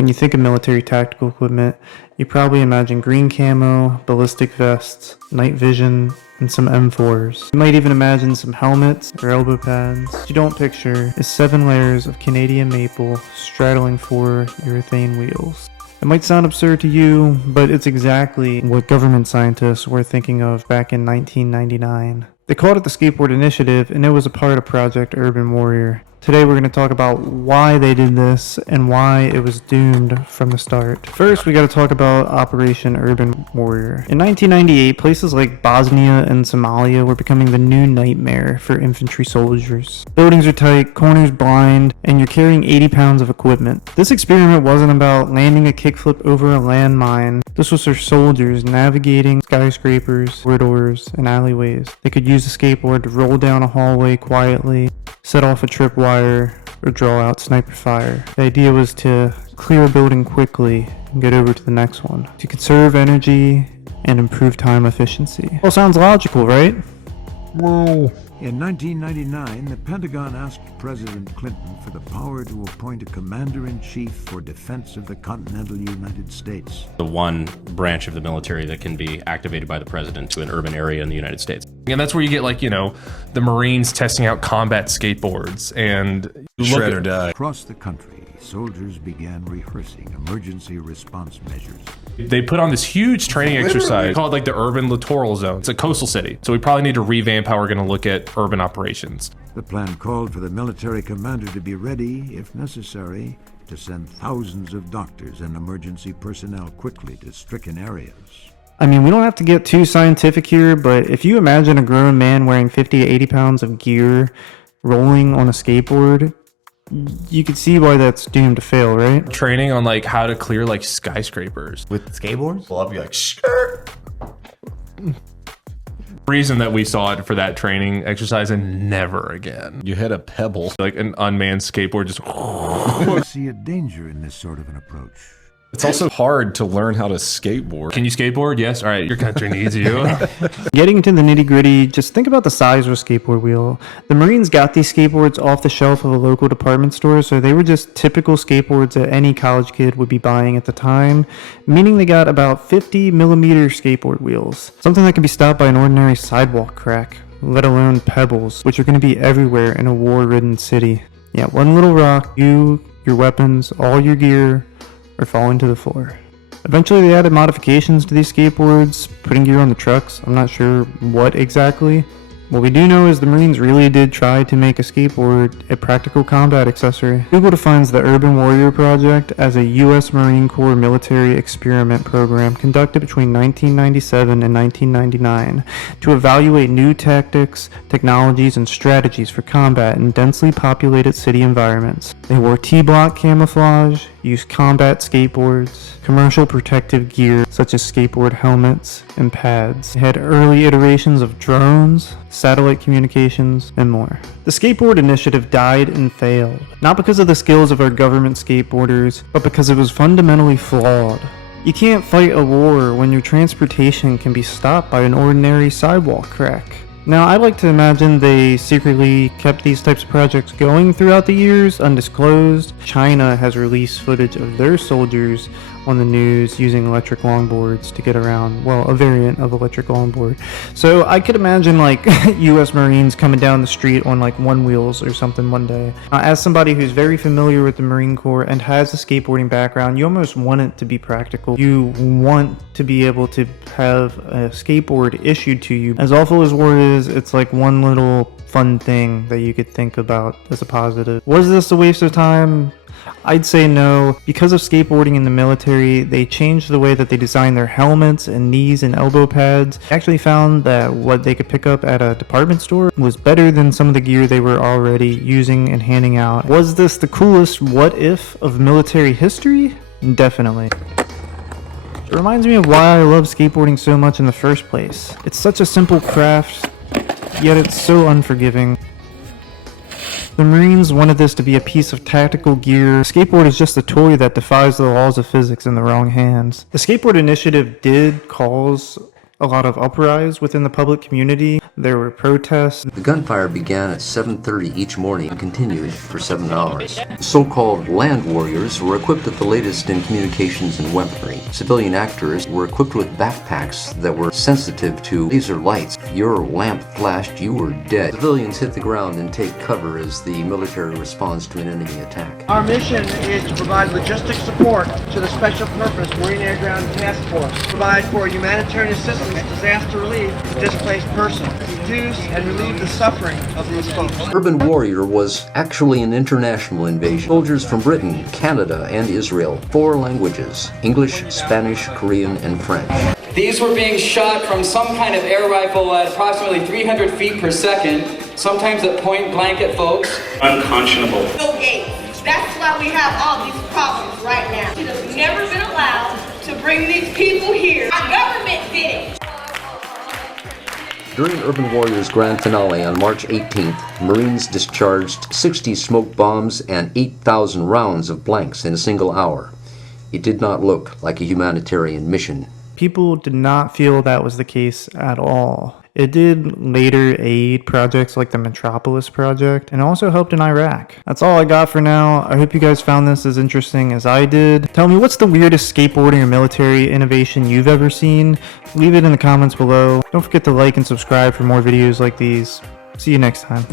When you think of military tactical equipment, you probably imagine green camo, ballistic vests, night vision, and some M4s. You might even imagine some helmets or elbow pads. What you don't picture is 7 layers of Canadian maple straddling 4 urethane wheels. It might sound absurd to you, but it's exactly what government scientists were thinking of back in 1999. They called it the Skateboard Initiative, and it was a part of Project Urban Warrior. Today we're going to talk about why they did this and why it was doomed from the start. First, we got to talk about Operation Urban Warrior. In 1998, places like Bosnia and Somalia were becoming the new nightmare for infantry soldiers. Buildings are tight, corners blind, and you're carrying 80 pounds of equipment. This experiment wasn't about landing a kickflip over a landmine. This was for soldiers navigating skyscrapers, corridors, and alleyways. They could use a skateboard to roll down a hallway quietly, set off a tripwire, or draw out sniper fire. The idea was to clear a building quickly and get over to the next one, to conserve energy and improve time efficiency. All sounds logical, right? Whoa. In 1999, the Pentagon asked President Clinton for the power to appoint a commander-in-chief for defense of the continental United States. The one branch of the military that can be activated by the president to an urban area in the United States. And that's where you get, like, you know, the Marines testing out combat skateboards and shred or die. Across the country, soldiers began rehearsing emergency response measures. They put on this huge training exercise called like the Urban Littoral Zone. It's a coastal city. So we probably need to revamp how we're going to look at urban operations. The plan called for the military commander to be ready, if necessary, to send thousands of doctors and emergency personnel quickly to stricken areas. I mean, we don't have to get too scientific here, but if you imagine a grown man wearing 50 to 80 pounds of gear rolling on a skateboard, you can see why that's doomed to fail, right? Training on like how to clear like skyscrapers. With skateboards? Well, I'll be like, sure. Reason that we saw it for that training exercise and never again. You hit a pebble. Like an unmanned skateboard just... I see a danger in this sort of an approach. It's also hard to learn how to skateboard. Can you skateboard? Yes. All right. Your country needs you. Getting into the nitty gritty, just think about the size of a skateboard wheel. The Marines got these skateboards off the shelf of a local department store, so they were just typical skateboards that any college kid would be buying at the time, meaning they got about 50 millimeter skateboard wheels. Something that can be stopped by an ordinary sidewalk crack, let alone pebbles, which are going to be everywhere in a war-ridden city. Yeah, one little rock, you, your weapons, all your gear, are falling to the floor. Eventually they added modifications to these skateboards, putting gear on the trucks. I'm not sure what exactly. What we do know is the Marines really did try to make a skateboard a practical combat accessory. Google defines the Urban Warrior Project as a U.S. Marine Corps military experiment program conducted between 1997 and 1999 to evaluate new tactics, technologies, and strategies for combat in densely populated city environments. They wore T-block camouflage, used combat skateboards, commercial protective gear such as skateboard helmets and pads. They had early iterations of drones, satellite communications, and more. The Skateboard Initiative died and failed, not because of the skills of our government skateboarders, but because it was fundamentally flawed. You can't fight a war when your transportation can be stopped by an ordinary sidewalk crack. Now, I like to imagine they secretly kept these types of projects going throughout the years, undisclosed. China has released footage of their soldiers on the news using electric longboards to get around, well, a variant of electric longboard. So I could imagine like US Marines coming down the street on like one wheels or something one day. As somebody who's very familiar with the Marine Corps and has a skateboarding background, you almost want it to be practical. You want to be able to have a skateboard issued to you. As awful as war is, it's like one little fun thing that you could think about as a positive. Was this a waste of time? I'd say no. Because of skateboarding in the military, they changed the way that they designed their helmets and knees and elbow pads. They actually found that what they could pick up at a department store was better than some of the gear they were already using and handing out. Was this the coolest what if of military history? Definitely. It reminds me of why I love skateboarding so much in the first place. It's such a simple craft, yet it's so unforgiving. The Marines wanted this to be a piece of tactical gear. Skateboard is just a toy that defies the laws of physics in the wrong hands. The Skateboard Initiative did cause a lot of uprise within the public community. There were protests. The gunfire began at 7:30 each morning and continued for 7 hours. The so-called land warriors were equipped with the latest in communications and weaponry. Civilian actors were equipped with backpacks that were sensitive to laser lights. If your lamp flashed, you were dead. Civilians hit the ground and take cover as the military responds to an enemy attack. Our mission is to provide logistic support to the Special Purpose Marine Air Ground Task Force, provide for humanitarian assistance, disaster relief, displaced persons, reduce and relieve the suffering of these folks. Urban Warrior was actually an international invasion. Soldiers from Britain, Canada, and Israel. 4 languages: English, Spanish, Korean, and French. These were being shot from some kind of air rifle at approximately 300 feet per second, sometimes at point blank at folks. Unconscionable. No gates. That's why we have all these problems right now. It has never been allowed to bring these people here. Our government did it. During Urban Warrior's grand finale on March 18th, Marines discharged 60 smoke bombs and 8,000 rounds of blanks in a single hour. It did not look like a humanitarian mission. People did not feel that was the case at all. It did later aid projects like the Metropolis Project and also helped in Iraq. That's all I got for now. I hope you guys found this as interesting as I did. Tell me, what's the weirdest skateboarding or military innovation you've ever seen? Leave it in the comments below. Don't forget to like and subscribe for more videos like these. See you next time.